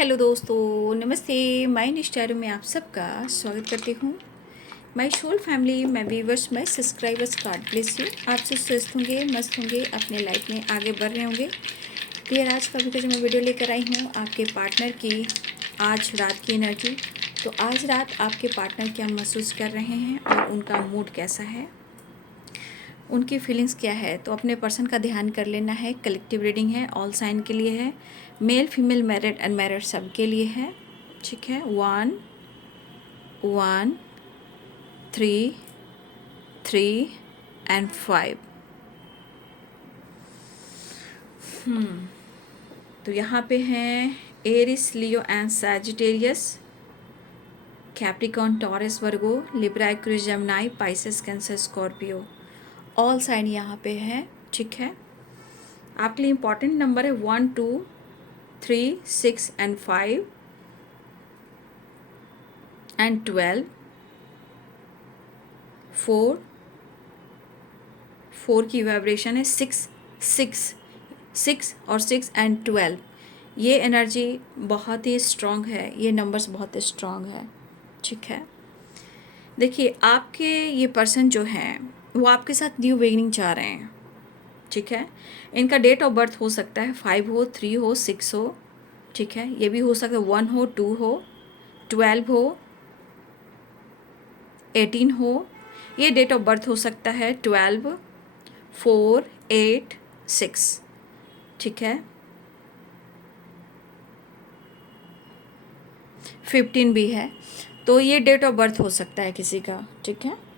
Hello दोस्तों, नमस्ते। मैं निष्ठारू में आप सबका स्वागत करती हूँ। My soul family, my viewers, my subscribers, God bless you. आप सब स्वस्थ होंगे, मस्त होंगे, अपने लाइफ में आगे बढ़ रहे होंगे। तो यार आज का भी जो मैं वीडियो लेकर आई हूँ आपके पार्टनर की आज रात की एनर्जी। तो आज रात आपके पार्टनर क्या महसूस कर रहे हैं और उनका मूड कैसा है, उनकी फीलिंग्स क्या है। तो अपने पर्सन का ध्यान कर लेना है। कलेक्टिव रीडिंग है, ऑल साइन के लिए है, मेल फीमेल मैरिड अनमैरिड सब के लिए है। ठीक है, 1 1 3 3 एंड 5। तो यहाँ पे हैं Aries, Leo and Sagittarius, Capricorn, Taurus, Virgo, Libra, Aquarius, Gemini, Pisces, Cancer, Scorpio. All sign यहाँ पे है। ठीक है, आपके लिए इम्पॉर्टेंट नंबर है 1 2 3 6 एंड 5 एंड 12, 4 की वाइब्रेशन है, 6 6 6 और 6 एंड 12। ये एनर्जी बहुत ही स्ट्रॉन्ग है, ये नंबर्स बहुत स्ट्रॉन्ग है। ठीक है, देखिए आपके ये पर्सन जो हैं वो आपके साथ न्यू बिगिनिंग चाह रहे हैं। ठीक है, इनका डेट ऑफ बर्थ हो सकता है 5 हो, 3 हो, 6 हो। ठीक है, ये भी हो सकता है 1 हो, 2 हो, 12 हो, 18 हो। ये डेट ऑफ बर्थ हो सकता है 12, 4, 8, 6। ठीक है, 15 भी है। तो ये डेट ऑफ बर्थ हो सकता है किसी का। ठीक है,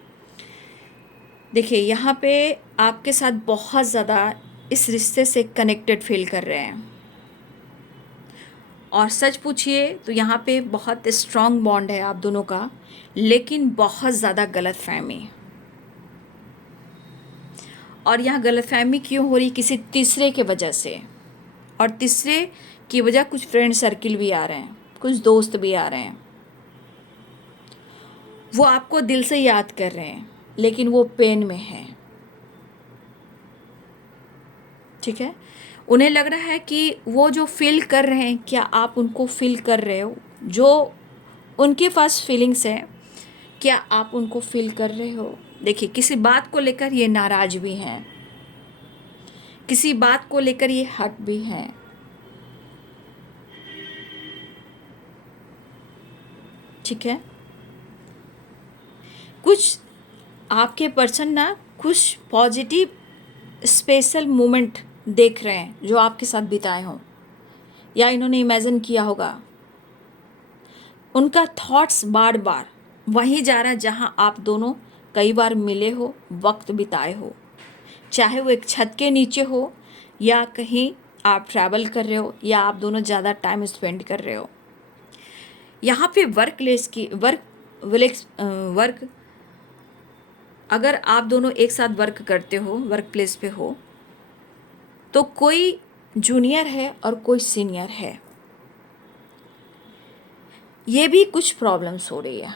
देखिए यहाँ पे आपके साथ बहुत ज़्यादा इस रिश्ते से कनेक्टेड फील कर रहे हैं। और सच पूछिए तो यहाँ पे बहुत स्ट्रॉन्ग बॉन्ड है आप दोनों का, लेकिन बहुत ज़्यादा गलतफहमी। और यहाँ गलतफहमी क्यों हो रही, किसी तीसरे के वजह से। और तीसरे की वजह कुछ फ्रेंड सर्किल भी आ रहे हैं, कुछ दोस्त भी आ रहे हैं। वो आपको दिल से याद कर रहे हैं लेकिन वो पेन में है। ठीक है, उन्हें लग रहा है कि वो जो फील कर रहे हैं, क्या आप उनको फील कर रहे हो? जो उनके पास फीलिंग्स है, क्या आप उनको फील कर रहे हो? देखिए किसी बात को लेकर ये नाराज भी हैं, किसी बात को लेकर ये हट भी हैं। ठीक है, कुछ आपके पर्सन ना कुछ पॉजिटिव स्पेशल मोमेंट देख रहे हैं जो आपके साथ बिताए हों, या इन्होंने इमेजिन किया होगा। उनका थॉट्स बार बार वहीं जा रहा है जहाँ आप दोनों कई बार मिले हो, वक्त बिताए हो। चाहे वो एक छत के नीचे हो, या कहीं आप ट्रैवल कर रहे हो, या आप दोनों ज़्यादा टाइम स्पेंड कर रहे हो। यहाँ पे वर्क अगर आप दोनों एक साथ वर्क करते हो, वर्क प्लेस पे हो, तो कोई जूनियर है और कोई सीनियर है। ये भी कुछ प्रॉब्लम्स हो रही है।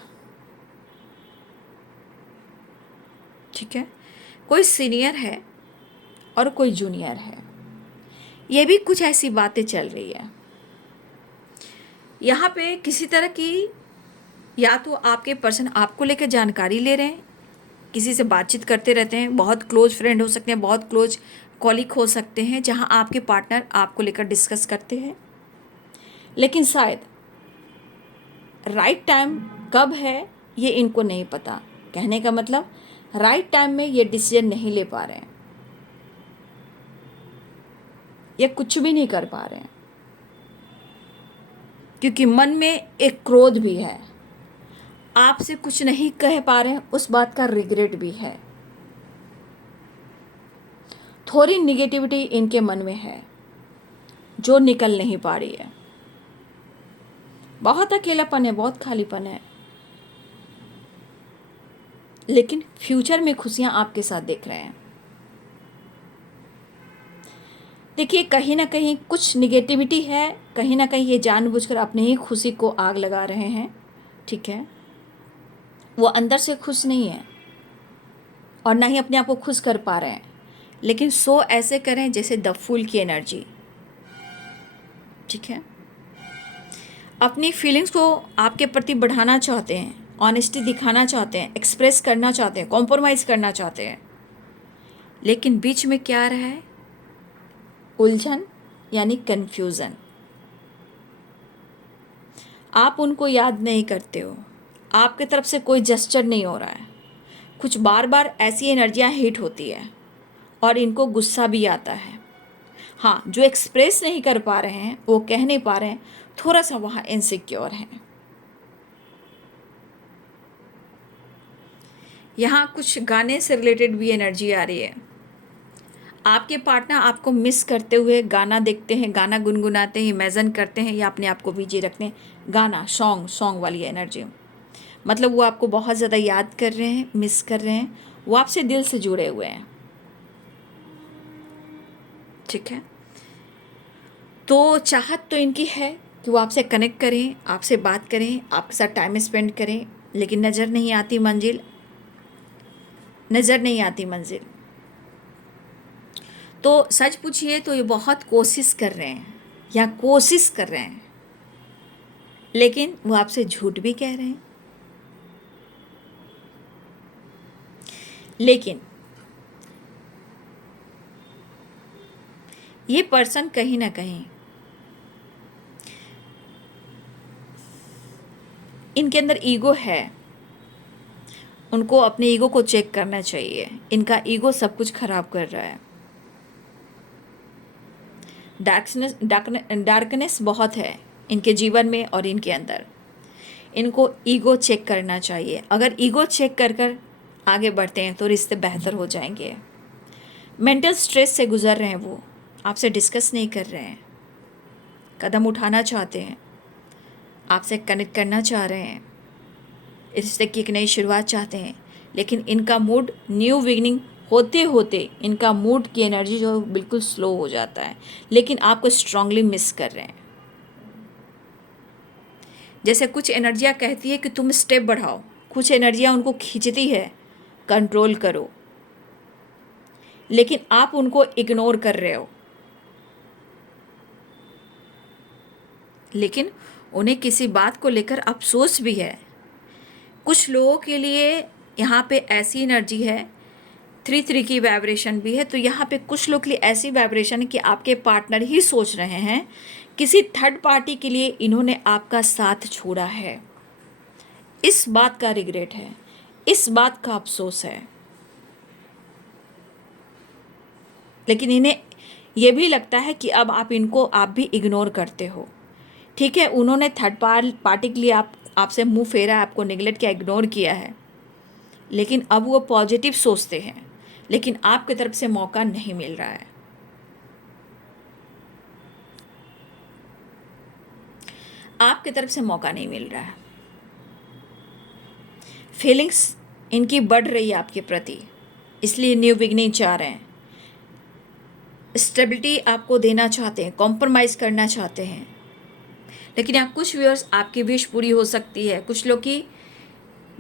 ठीक है, कोई सीनियर है और कोई जूनियर है। ये भी कुछ ऐसी बातें चल रही है। यहाँ पे किसी तरह की, या तो आपके पर्सन आपको लेकर जानकारी ले रहे हैं, किसी से बातचीत करते रहते हैं, बहुत क्लोज फ्रेंड हो सकते हैं, बहुत क्लोज कॉलीग हो सकते हैं, जहाँ आपके पार्टनर आपको लेकर डिस्कस करते हैं। लेकिन शायद राइट टाइम कब है ये इनको नहीं पता। कहने का मतलब राइट टाइम में ये डिसीजन नहीं ले पा रहे हैं, या कुछ भी नहीं कर पा रहे हैं, क्योंकि मन में एक क्रोध भी है। आपसे कुछ नहीं कह पा रहे हैं, उस बात का रिग्रेट भी है। थोड़ी निगेटिविटी इनके मन में है जो निकल नहीं पा रही है। बहुत अकेलापन है, बहुत खालीपन है, लेकिन फ्यूचर में खुशियां आपके साथ देख रहे हैं। देखिए कहीं ना कहीं कुछ निगेटिविटी है, कहीं ना कहीं ये जानबूझकर अपने ही खुशी को आग लगा रहे हैं। ठीक है, वो अंदर से खुश नहीं है और ना ही अपने आप को खुश कर पा रहे हैं, लेकिन सो ऐसे करें जैसे द फूल की एनर्जी। ठीक है, अपनी फीलिंग्स को आपके प्रति बढ़ाना चाहते हैं, ऑनेस्टी दिखाना चाहते हैं, एक्सप्रेस करना चाहते हैं, कॉम्प्रोमाइज़ करना चाहते हैं, लेकिन बीच में क्या आ रहा है? उलझन यानी कन्फ्यूज़न। आप उनको याद नहीं करते हो, आपकी तरफ से कोई जेस्चर नहीं हो रहा है, कुछ बार बार ऐसी एनर्जियाँ हिट होती है और इनको गुस्सा भी आता है। हाँ, जो एक्सप्रेस नहीं कर पा रहे हैं, वो कह नहीं पा रहे हैं, थोड़ा सा वहाँ इनसिक्योर हैं। यहाँ कुछ गाने से रिलेटेड भी एनर्जी आ रही है। आपके पार्टनर आपको मिस करते हुए गाना देखते हैं, गाना गुनगुनाते हैं, इमेजिन करते हैं या अपने आप को बिजी रखते हैं। गाना, सॉन्ग वाली एनर्जी, मतलब वो आपको बहुत ज़्यादा याद कर रहे हैं, मिस कर रहे हैं, वो आपसे दिल से जुड़े हुए हैं। ठीक है, तो चाहत तो इनकी है कि वो आपसे कनेक्ट करें, आपसे बात करें, आपके साथ टाइम स्पेंड करें, लेकिन नज़र नहीं आती मंजिल, नज़र नहीं आती मंजिल। तो सच पूछिए तो ये बहुत कोशिश कर रहे हैं या कोशिश कर रहे हैं, लेकिन वो आपसे झूठ भी कह रहे हैं। लेकिन ये पर्सन कहीं ना कहीं इनके अंदर ईगो है, उनको अपने ईगो को चेक करना चाहिए। इनका ईगो सब कुछ खराब कर रहा है। डार्कनेस बहुत है इनके जीवन में और इनके अंदर। इनको ईगो चेक करना चाहिए। अगर ईगो चेक कर कर आगे बढ़ते हैं तो रिश्ते बेहतर हो जाएंगे। मेंटल स्ट्रेस से गुजर रहे हैं, वो आपसे डिस्कस नहीं कर रहे हैं, कदम उठाना चाहते हैं, आपसे कनेक्ट करना चाह रहे हैं, रिश्ते की एक नई शुरुआत चाहते हैं, लेकिन इनका मूड न्यू बिगिनिंग होते होते इनका मूड की एनर्जी जो बिल्कुल स्लो हो जाता है, लेकिन आपको स्ट्रांगली मिस कर रहे हैं। जैसे कुछ एनर्जियाँ कहती है कि तुम स्टेप बढ़ाओ, कुछ एनर्जियाँ उनको खींचती है कंट्रोल करो, लेकिन आप उनको इग्नोर कर रहे हो। लेकिन उन्हें किसी बात को लेकर अफसोस भी है। कुछ लोगों के लिए यहाँ पे ऐसी एनर्जी है, 3 की वाइब्रेशन भी है, तो यहाँ पे कुछ लोग के लिए ऐसी वाइब्रेशन है कि आपके पार्टनर ही सोच रहे हैं किसी थर्ड पार्टी के लिए इन्होंने आपका साथ छोड़ा है। इस बात का रिग्रेट है, इस बात का अफसोस है, लेकिन इन्हें यह भी लगता है कि अब आप भी इग्नोर करते हो। ठीक है, उन्होंने थर्ड पार्टी के लिए आपसे मुंह फेरा, आपको निगलेक्ट किया, इग्नोर किया है, लेकिन अब वो पॉजिटिव सोचते हैं, लेकिन आपकी तरफ से मौका नहीं मिल रहा है। आपकी तरफ से मौका नहीं मिल रहा है। फीलिंग्स इनकी बढ़ रही है आपके प्रति, इसलिए न्यू बिगनिंग चाह रहे हैं, स्टेबिलिटी आपको देना चाहते हैं, कॉम्प्रोमाइज़ करना चाहते हैं। लेकिन यहाँ कुछ व्यूअर्स आपकी विश पूरी हो सकती है, कुछ लोग की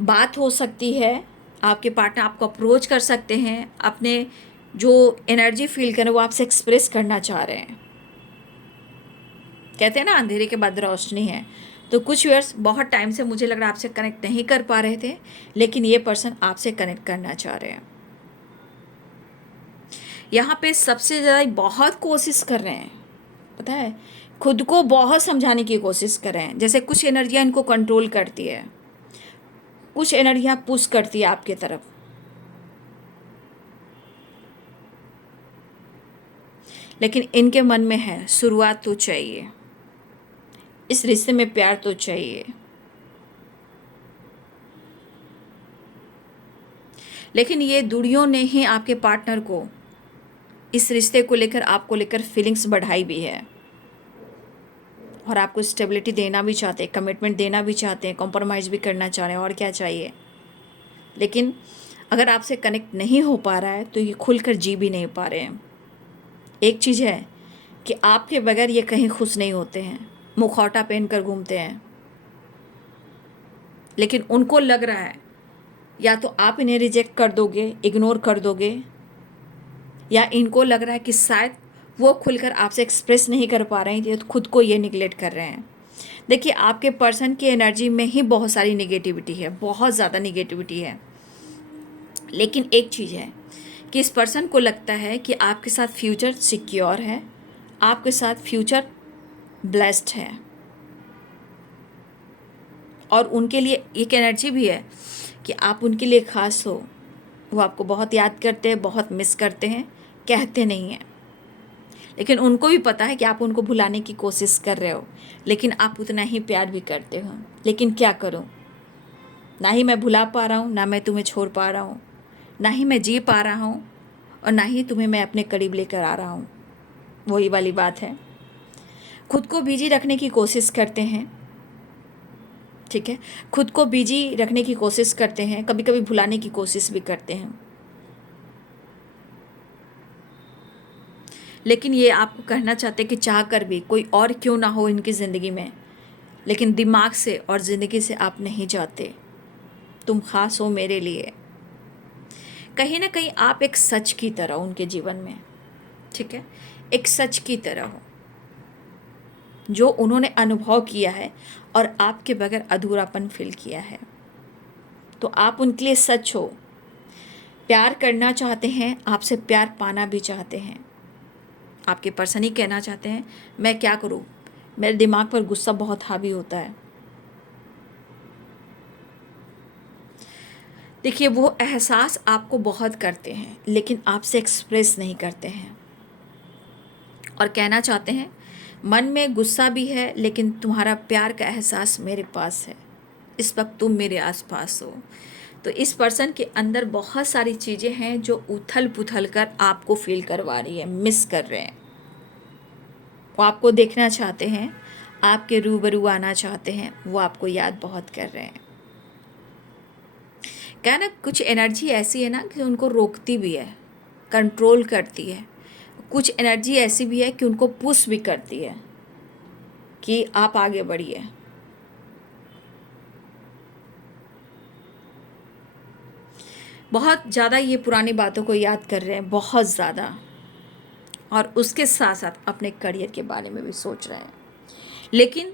बात हो सकती है, आपके पार्टनर आपको अप्रोच कर सकते हैं, अपने जो एनर्जी फील करें वो आपसे एक्सप्रेस करना चाह रहे हैं। कहते हैं ना अंधेरे के बाद रोशनी है, तो कुछ व्यूअर्स बहुत टाइम से मुझे लग रहा है आपसे कनेक्ट नहीं कर पा रहे थे, लेकिन ये पर्सन आपसे कनेक्ट करना चाह रहे हैं। यहाँ पे सबसे ज़्यादा बहुत कोशिश कर रहे हैं, पता है, खुद को बहुत समझाने की कोशिश कर रहे हैं। जैसे कुछ एनर्जियाँ इनको कंट्रोल करती है, कुछ एनर्जियाँ पुश करती है आपके तरफ, लेकिन इनके मन में है शुरुआत तो चाहिए, इस रिश्ते में प्यार तो चाहिए। लेकिन ये दूरियों ने ही आपके पार्टनर को इस रिश्ते को लेकर, आपको लेकर फीलिंग्स बढ़ाई भी है, और आपको स्टेबिलिटी देना भी चाहते हैं, कमिटमेंट देना भी चाहते हैं, कॉम्प्रोमाइज़ भी करना चाह रहे हैं, और क्या चाहिए। लेकिन अगर आपसे कनेक्ट नहीं हो पा रहा है तो ये खुलकर जी भी नहीं पा रहे हैं। एक चीज़ है कि आपके बगैर ये कहीं खुश नहीं होते हैं, मुखौटा पहन कर घूमते हैं, लेकिन उनको लग रहा है या तो आप इन्हें रिजेक्ट कर दोगे, इग्नोर कर दोगे, या इनको लग रहा है कि शायद वो खुलकर आपसे एक्सप्रेस नहीं कर पा रहे हैं, तो खुद को ये निगलेक्ट कर रहे हैं। देखिए, आपके पर्सन की एनर्जी में ही बहुत सारी निगेटिविटी है, बहुत ज़्यादा निगेटिविटी है। लेकिन एक चीज़ है कि इस पर्सन को लगता है कि आपके साथ फ्यूचर सिक्योर है, आपके साथ फ्यूचर ब्लेस्ड है, और उनके लिए एक एनर्जी भी है कि आप उनके लिए ख़ास हो। वो आपको बहुत याद करते हैं, बहुत मिस करते हैं, कहते नहीं हैं, लेकिन उनको भी पता है कि आप उनको भुलाने की कोशिश कर रहे हो, लेकिन आप उतना ही प्यार भी करते हो। लेकिन क्या करूं, ना ही मैं भुला पा रहा हूं, ना मैं तुम्हें छोड़ पा रहा हूं, ना ही मैं जी पा रहा हूं, और ना ही तुम्हें मैं अपने करीब लेकर आ रहा हूं। वही वाली बात है, खुद को बिजी रखने की कोशिश करते हैं, ठीक है, खुद को बिजी रखने की कोशिश करते हैं, कभी कभी भुलाने की कोशिश भी करते हैं। लेकिन ये आपको कहना चाहते हैं कि चाह कर भी कोई और क्यों ना हो इनकी ज़िंदगी में, लेकिन दिमाग से और ज़िंदगी से आप नहीं जाते। तुम खास हो मेरे लिए। कहीं ना कहीं आप एक सच की तरह उनके जीवन में, ठीक है, एक सच की तरह हो जो उन्होंने अनुभव किया है और आपके बगैर अधूरापन फील किया है। तो आप उनके लिए सच हो, प्यार करना चाहते हैं, आपसे प्यार पाना भी चाहते हैं। आपके पर्सन ही कहना चाहते हैं मैं क्या करूं, मेरे दिमाग पर गुस्सा बहुत हावी होता है। देखिए, वो एहसास आपको बहुत करते हैं, लेकिन आपसे एक्सप्रेस नहीं करते हैं, और कहना चाहते हैं मन में गुस्सा भी है, लेकिन तुम्हारा प्यार का एहसास मेरे पास है, इस वक्त तुम मेरे आसपास हो। तो इस पर्सन के अंदर बहुत सारी चीज़ें हैं जो उथल पुथल कर आपको फील करवा रही है, मिस कर रहे हैं। वो आपको देखना चाहते हैं, आपके रूबरू आना चाहते हैं, वो आपको याद बहुत कर रहे हैं। क्या ना, कुछ एनर्जी ऐसी है ना कि उनको रोकती भी है, कंट्रोल करती है। कुछ एनर्जी ऐसी भी है कि उनको पुश भी करती है कि आप आगे बढ़िए। बहुत ज़्यादा ये पुरानी बातों को याद कर रहे हैं, बहुत ज़्यादा, और उसके साथ साथ अपने करियर के बारे में भी सोच रहे हैं। लेकिन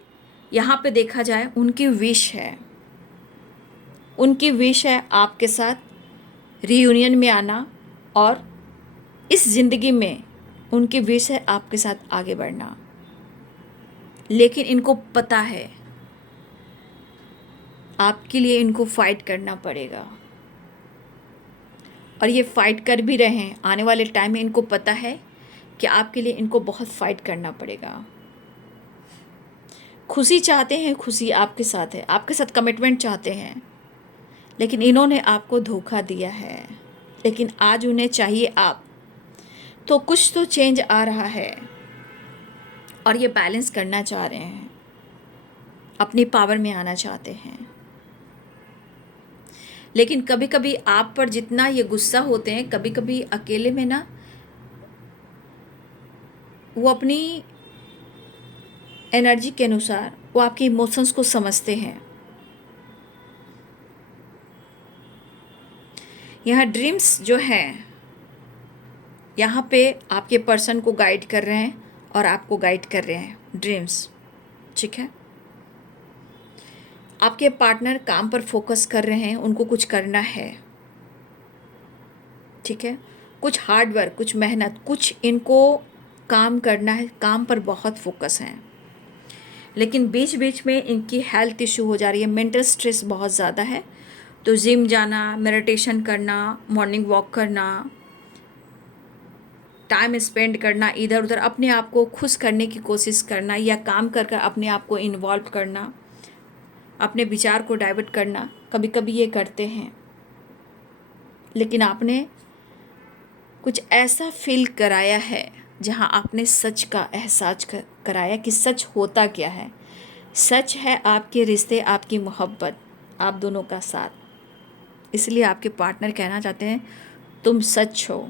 यहाँ पे देखा जाए, उनकी विश है, उनकी विश है आपके साथ रियूनियन में आना, और इस ज़िंदगी में उनकी विश है आपके साथ आगे बढ़ना। लेकिन इनको पता है आपके लिए इनको फाइट करना पड़ेगा, और ये फाइट कर भी रहे हैं। आने वाले टाइम में इनको पता है कि आपके लिए इनको बहुत फाइट करना पड़ेगा। खुशी चाहते हैं, खुशी आपके साथ है, आपके साथ कमिटमेंट चाहते हैं, लेकिन इन्होंने आपको धोखा दिया है। लेकिन आज उन्हें चाहिए आप, तो कुछ तो चेंज आ रहा है, और ये बैलेंस करना चाह रहे हैं, अपनी पावर में आना चाहते हैं। लेकिन कभी कभी आप पर जितना ये गुस्सा होते हैं, कभी कभी अकेले में ना वो अपनी एनर्जी के अनुसार वो आपके इमोशंस को समझते हैं। यहाँ ड्रीम्स जो हैं, यहाँ पे आपके पर्सन को गाइड कर रहे हैं और आपको गाइड कर रहे हैं ड्रीम्स, ठीक है। आपके पार्टनर काम पर फोकस कर रहे हैं, उनको कुछ करना है, ठीक है, कुछ हार्ड वर्क, कुछ मेहनत, कुछ इनको काम करना है, काम पर बहुत फोकस है। लेकिन बीच बीच में इनकी हेल्थ इशू हो जा रही है, मेंटल स्ट्रेस बहुत ज़्यादा है। तो जिम जाना, मेडिटेशन करना, मॉर्निंग वॉक करना, टाइम स्पेंड करना, इधर उधर अपने आप को खुश करने की कोशिश करना, या काम कर कर अपने आप को इन्वॉल्व करना, अपने विचार को डाइवर्ट करना, कभी कभी ये करते हैं। लेकिन आपने कुछ ऐसा फील कराया है जहां आपने सच का एहसास कराया कि सच होता क्या है। सच है आपके रिश्ते, आपकी मोहब्बत, आप दोनों का साथ। इसलिए आपके पार्टनर कहना चाहते हैं तुम सच हो।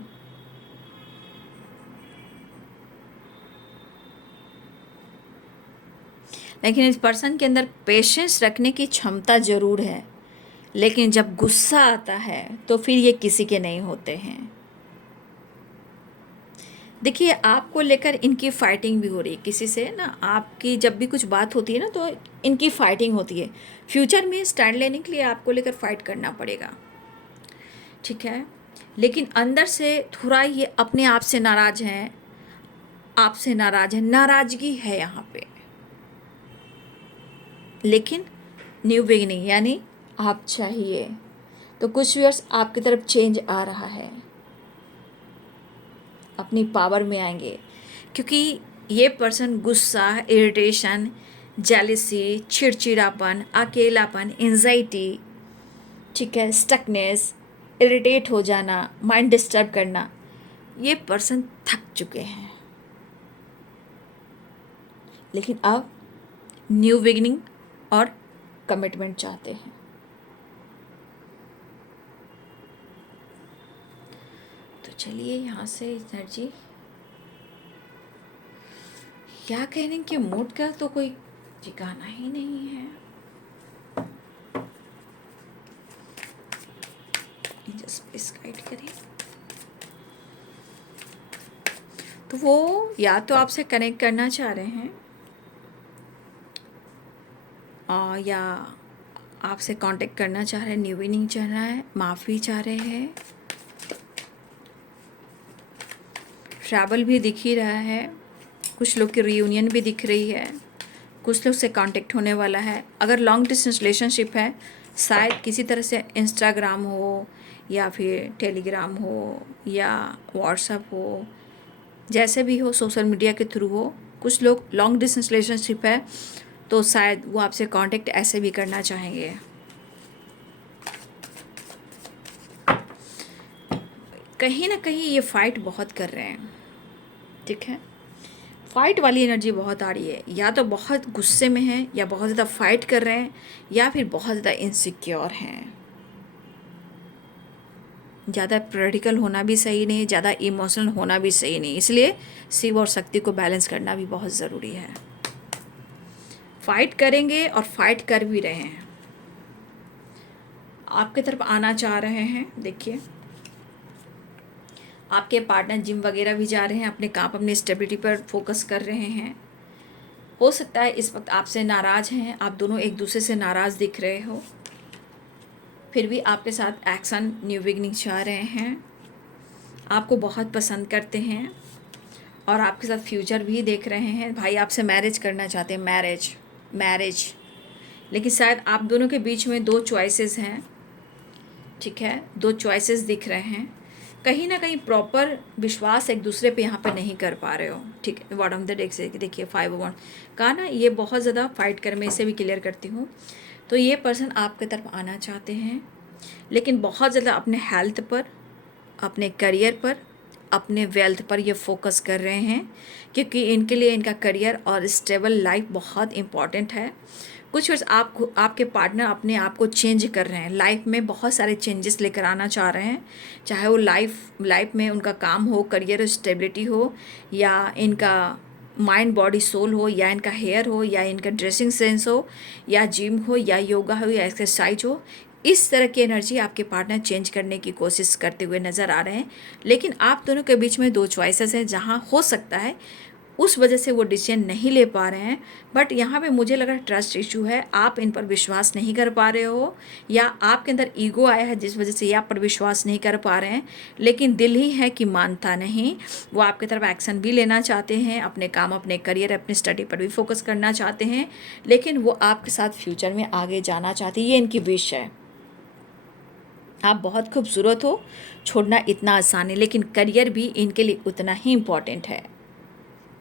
लेकिन इस पर्सन के अंदर पेशेंस रखने की क्षमता ज़रूर है, लेकिन जब गुस्सा आता है तो फिर ये किसी के नहीं होते हैं। देखिए, आपको लेकर इनकी फाइटिंग भी हो रही है किसी से ना। आपकी जब भी कुछ बात होती है ना, तो इनकी फाइटिंग होती है। फ्यूचर में स्टैंड लेने के लिए आपको लेकर फाइट करना पड़ेगा, ठीक है। लेकिन अंदर से थोड़ा ये अपने आप से नाराज हैं, आपसे नाराज है, नाराजगी है यहाँ पे। लेकिन न्यू बिगिनिंग यानी आप चाहिए तो कुछ व्यूअर्स आपकी तरफ चेंज आ रहा है, अपनी पावर में आएंगे। क्योंकि ये पर्सन गुस्सा, इरिटेशन, जेलिसी, चिड़चिड़ापन, अकेलापन, एंजाइटी, ठीक है, स्टकनेस, इरिटेट हो जाना, माइंड डिस्टर्ब करना, ये पर्सन थक चुके हैं। लेकिन अब न्यू बिगिनिंग और कमिटमेंट चाहते हैं। तो चलिए यहाँ से एनर्जी क्या कहने के मूड का तो कोई ठिकाना ही नहीं है। स्पेस गाइड करें तो वो या तो आपसे कनेक्ट करना चाह रहे हैं या आपसे कांटेक्ट करना चाह रहे हैं, न्यू बिगिनिंग चाह रहा है, माफ़ी चाह रहे हैं, ट्रैवल भी दिख ही रहा है, कुछ लोग की रियूनियन भी दिख रही है, कुछ लोग से कांटेक्ट होने वाला है। अगर लॉन्ग डिस्टेंस रिलेशनशिप है, शायद किसी तरह से इंस्टाग्राम हो या फिर टेलीग्राम हो या व्हाट्सएप हो, जैसे भी हो, सोशल मीडिया के थ्रू हो। कुछ लोग लॉन्ग डिस्टेंस रिलेशनशिप है तो शायद वो आपसे कांटेक्ट ऐसे भी करना चाहेंगे। कहीं ना कहीं ये फाइट बहुत कर रहे हैं, ठीक है। फाइट वाली एनर्जी बहुत आ रही है, या तो बहुत गुस्से में हैं, या बहुत ज़्यादा फाइट कर रहे हैं, या फिर बहुत ज़्यादा इनसिक्योर हैं। ज़्यादा प्रैक्टिकल होना भी सही नहीं, ज़्यादा इमोशनल होना भी सही नहीं, इसलिए शिव और शक्ति को बैलेंस करना भी बहुत ज़रूरी है। फाइट करेंगे और फाइट कर भी रहे हैं, आपके तरफ आना चाह रहे हैं। देखिए, आपके पार्टनर जिम वगैरह भी जा रहे हैं, अपने काम, अपनी स्टेबिलिटी पर फोकस कर रहे हैं। हो सकता है इस वक्त आपसे नाराज़ हैं, आप दोनों एक दूसरे से नाराज़ दिख रहे हो, फिर भी आपके साथ एक्शन, न्यू बिगिनिंग चाह रहे हैं, आपको बहुत पसंद करते हैं और आपके साथ फ्यूचर भी देख रहे हैं। भाई आपसे मैरिज करना चाहते हैं, मैरिज। लेकिन शायद आप दोनों के बीच में दो चॉइसेस हैं, ठीक है, दो चॉइसेस दिख रहे हैं। कहीं ना कहीं प्रॉपर विश्वास एक दूसरे पे यहाँ पे नहीं कर पा रहे हो, ठीक है। बॉटम ऑफ द डेक से देखिए 5 1 कहा ना, ये बहुत ज़्यादा फाइट कर, मैं इसे भी क्लियर करती हूँ। तो ये पर्सन आपके तरफ आना चाहते हैं, लेकिन बहुत ज़्यादा अपने हेल्थ पर, अपने करियर पर, अपने वेल्थ पर ये फोकस कर रहे हैं, क्योंकि इनके लिए इनका करियर और स्टेबल लाइफ बहुत इम्पॉर्टेंट है। कुछ वर्ष आपके पार्टनर अपने आप को चेंज कर रहे हैं, लाइफ में बहुत सारे चेंजेस लेकर आना चाह रहे हैं, चाहे वो लाइफ में उनका काम हो, करियर स्टेबिलिटी हो, या इनका माइंड बॉडी सोल हो, या इनका हेयर हो, या इनका ड्रेसिंग सेंस हो, या जिम हो, या योगा हो, या एक्सरसाइज हो। इस तरह की एनर्जी आपके पार्टनर चेंज करने की कोशिश करते हुए नज़र आ रहे हैं। लेकिन आप दोनों के बीच में दो चॉइसेस हैं, जहां हो सकता है उस वजह से वो डिसीजन नहीं ले पा रहे हैं। बट यहाँ पे मुझे लग रहा है ट्रस्ट इशू है, आप इन पर विश्वास नहीं कर पा रहे हो, या आपके अंदर ईगो आया है जिस वजह से ये आप पर विश्वास नहीं कर पा रहे हैं। लेकिन दिल ही है कि मानता नहीं, वो आपकी तरफ एक्शन भी लेना चाहते हैं, अपने काम, अपने करियर, अपनी स्टडी पर भी फोकस करना चाहते हैं, लेकिन वो आपके साथ फ्यूचर में आगे जाना चाहते हैं, ये इनकी विश है। आप बहुत खूबसूरत हो, छोड़ना इतना आसान है, लेकिन करियर भी इनके लिए उतना ही इम्पॉर्टेंट है,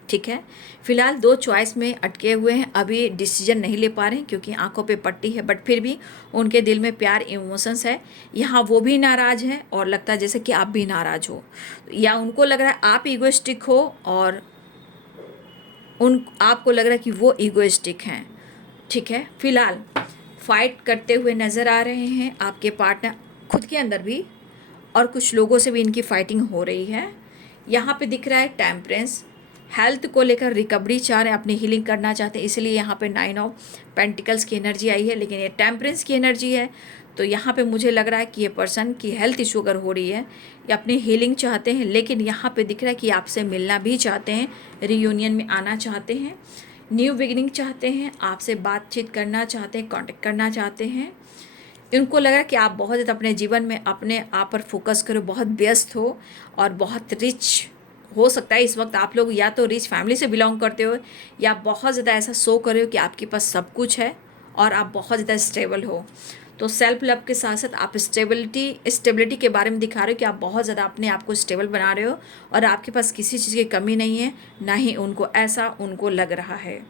ठीक है। फिलहाल दो चॉइस में अटके हुए हैं, अभी डिसीजन नहीं ले पा रहे हैं क्योंकि आंखों पे पट्टी है, बट फिर भी उनके दिल में प्यार, इमोशंस है। यहाँ वो भी नाराज़ हैं और लगता है जैसे कि आप भी नाराज़ हो, या उनको लग रहा है आप ईगोइस्टिक हो और आपको लग रहा है कि वो ईगोइस्टिक हैं, ठीक है। फिलहाल फाइट करते हुए नज़र आ रहे हैं आपके पार्टनर, खुद के अंदर भी और कुछ लोगों से भी इनकी फाइटिंग हो रही है। यहाँ पे दिख रहा है टेम्परेंस, हेल्थ को लेकर रिकवरी चाह रहे हैं, अपनी हीलिंग करना चाहते हैं, इसलिए यहाँ पे 9 ऑफ पेंटिकल्स की एनर्जी आई है। लेकिन ये टेम्परेंस की एनर्जी है, तो यहाँ पे मुझे लग रहा है कि ये पर्सन की हेल्थ इशू अगर हो रही है या अपनी हीलिंग चाहते हैं, लेकिन यहाँ पे दिख रहा है कि आपसे मिलना भी चाहते हैं, रियूनियन में आना चाहते हैं, न्यू बिगिनिंग चाहते हैं, आपसे बातचीत करना चाहते हैं, कांटेक्ट करना चाहते हैं। इनको लग रहा है कि आप बहुत ज़्यादा अपने जीवन में अपने आप पर फोकस करो, बहुत व्यस्त हो और बहुत रिच हो सकता है इस वक्त आप लोग या तो रिच फैमिली से बिलोंग करते हो या बहुत ज़्यादा ऐसा शो कर रहे हो कि आपके पास सब कुछ है और आप बहुत ज़्यादा स्टेबल हो। तो सेल्फ लव के साथ साथ आप स्टेबिलिटी के बारे में दिखा रहे हो कि आप बहुत ज़्यादा अपने आप को स्टेबल बना रहे हो और आपके पास किसी चीज़ की कमी नहीं है, ना ही उनको लग रहा है।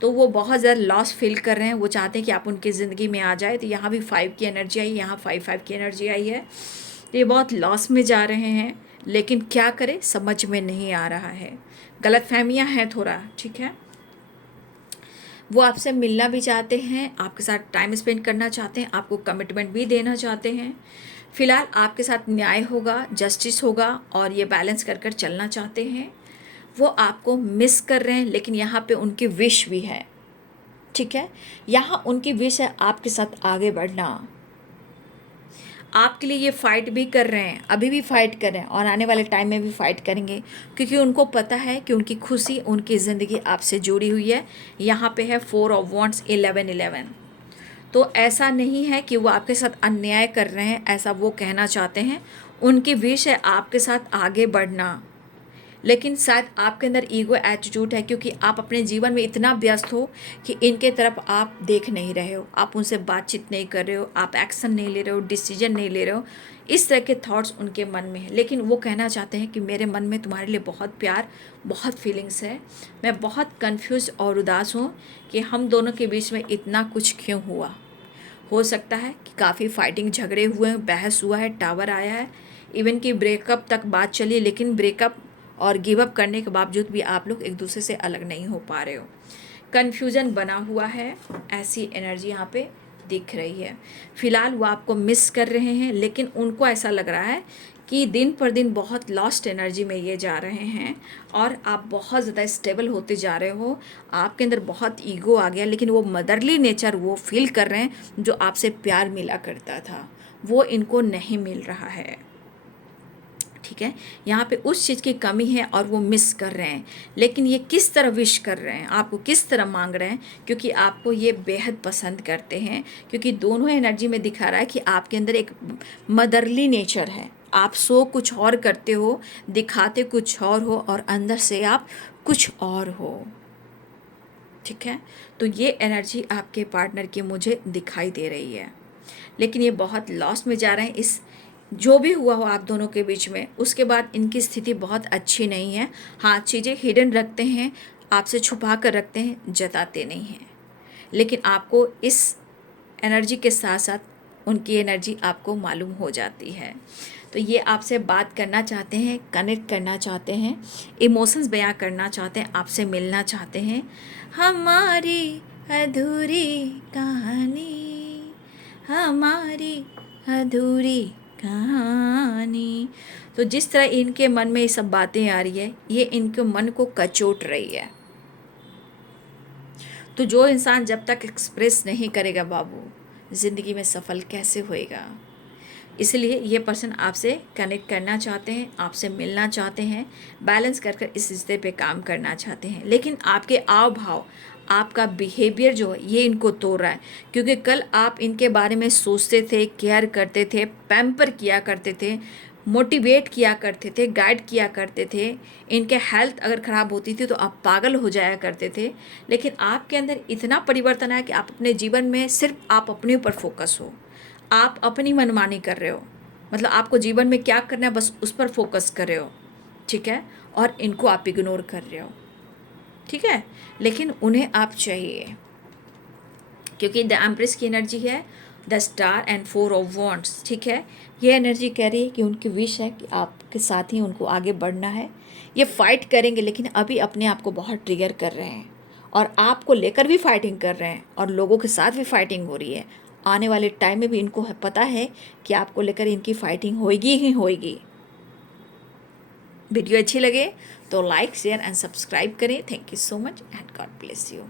तो वो बहुत ज़्यादा लॉस फील कर रहे हैं, वो चाहते हैं कि आप उनकी ज़िंदगी में आ जाए। तो यहाँ भी 5 की एनर्जी आई, यहाँ 5 की एनर्जी आई है। तो ये बहुत लॉस में जा रहे हैं, लेकिन क्या करें समझ में नहीं आ रहा है, गलतफहमियां हैं थोड़ा, ठीक है। वो आपसे मिलना भी चाहते हैं, आपके साथ टाइम स्पेंड करना चाहते हैं, आपको कमिटमेंट भी देना चाहते हैं। फिलहाल आपके साथ न्याय होगा, जस्टिस होगा और ये बैलेंस कर कर चलना चाहते हैं। वो आपको मिस कर रहे हैं, लेकिन यहाँ पे उनकी विश भी है, ठीक है। यहाँ उनकी विश है आपके साथ आगे बढ़ना, आपके लिए ये फाइट भी कर रहे हैं, अभी भी फाइट कर रहे हैं और आने वाले टाइम में भी फाइट करेंगे, क्योंकि उनको पता है कि उनकी खुशी, उनकी ज़िंदगी आपसे जुड़ी हुई है। यहाँ पे है 4 ऑफ वॉन्ड्स 11 तो ऐसा नहीं है कि वो आपके साथ अन्याय कर रहे हैं, ऐसा वो कहना चाहते हैं। उनकी विश है आपके साथ आगे बढ़ना, लेकिन शायद आपके अंदर ईगो एटीट्यूड है, क्योंकि आप अपने जीवन में इतना व्यस्त हो कि इनके तरफ आप देख नहीं रहे हो, आप उनसे बातचीत नहीं कर रहे हो, आप एक्शन नहीं ले रहे हो, डिसीजन नहीं ले रहे हो। इस तरह के थॉट्स उनके मन में है, लेकिन वो कहना चाहते हैं कि मेरे मन में तुम्हारे लिए बहुत प्यार, बहुत फीलिंग्स है। मैं बहुत कन्फ्यूज और उदास हूँ कि हम दोनों के बीच में इतना कुछ क्यों हुआ। हो सकता है कि काफ़ी फाइटिंग, झगड़े हुए हैं, बहस हुआ है, टावर आया है, इवन कि ब्रेकअप तक बात चली, लेकिन ब्रेकअप और गिव अप करने के बावजूद भी आप लोग एक दूसरे से अलग नहीं हो पा रहे हो। कन्फ्यूजन बना हुआ है, ऐसी एनर्जी यहाँ पे दिख रही है। फिलहाल वो आपको मिस कर रहे हैं, लेकिन उनको ऐसा लग रहा है कि दिन पर दिन बहुत लॉस्ट एनर्जी में ये जा रहे हैं और आप बहुत ज़्यादा स्टेबल होते जा रहे हो। आपके अंदर बहुत ईगो आ गया, लेकिन वो मदरली नेचर वो फील कर रहे हैं जो आपसे प्यार मिला करता था, वो इनको नहीं मिल रहा है, ठीक है। यहाँ पे उस चीज़ की कमी है और वो मिस कर रहे हैं, लेकिन ये किस तरह विश कर रहे हैं, आपको किस तरह मांग रहे हैं, क्योंकि आपको ये बेहद पसंद करते हैं। क्योंकि दोनों एनर्जी में दिखा रहा है कि आपके अंदर एक मदरली नेचर है, आप सो कुछ और करते हो, दिखाते कुछ और हो और अंदर से आप कुछ और हो, ठीक है। तो ये एनर्जी आपके पार्टनर की मुझे दिखाई दे रही है, लेकिन ये बहुत लॉस में जा रहे हैं। इस जो भी हुआ हो आप दोनों के बीच में, उसके बाद इनकी स्थिति बहुत अच्छी नहीं है। हाँ, चीज़ें हिडन रखते हैं, आपसे छुपा कर रखते हैं, जताते नहीं हैं, लेकिन आपको इस एनर्जी के साथ साथ उनकी एनर्जी आपको मालूम हो जाती है। तो ये आपसे बात करना चाहते हैं, कनेक्ट करना चाहते हैं, इमोशंस बयां करना चाहते हैं, आपसे मिलना चाहते हैं। हमारी अधूरी कहानी, हमारी अधूरी कहानी। तो जिस तरह इनके मन में ये सब बातें आ रही है, ये इनके मन को कचोट रही है। तो जो इंसान जब तक एक्सप्रेस नहीं करेगा बाबू, ज़िंदगी में सफल कैसे होएगा। इसलिए ये पर्सन आपसे कनेक्ट करना चाहते हैं, आपसे मिलना चाहते हैं, बैलेंस कर कर इस रिश्ते पे काम करना चाहते हैं, लेकिन आपके आव भाव, आपका बिहेवियर जो है ये इनको तोड़ रहा है। क्योंकि कल आप इनके बारे में सोचते थे, केयर करते थे, पैम्पर किया करते थे, मोटिवेट किया करते थे, गाइड किया करते थे। इनके हेल्थ अगर ख़राब होती थी तो आप पागल हो जाया करते थे, लेकिन आपके अंदर इतना परिवर्तन आया कि आप अपने जीवन में सिर्फ आप अपने ऊपर फोकस हो, आप अपनी मनमानी कर रहे हो, मतलब आपको जीवन में क्या करना है बस उस पर फोकस कर रहे हो, ठीक है, और इनको आप इग्नोर कर रहे हो, ठीक है। लेकिन उन्हें आप चाहिए, क्योंकि द एम्प्रेस की एनर्जी है, the star and 4 of wands, ठीक है। ये एनर्जी कह रही है कि उनकी विश है कि आपके साथ ही उनको आगे बढ़ना है। ये फाइट करेंगे, लेकिन अभी अपने आप को बहुत ट्रिगर कर रहे हैं और आपको लेकर भी फाइटिंग कर रहे हैं और लोगों के साथ भी फाइटिंग हो रही है। आने वाले टाइम में भी इनको पता है कि आपको लेकर इनकी फाइटिंग होएगी ही होएगी। वीडियो अच्छी लगे तो लाइक, शेयर एंड सब्सक्राइब करें। Thank you so much and God bless you.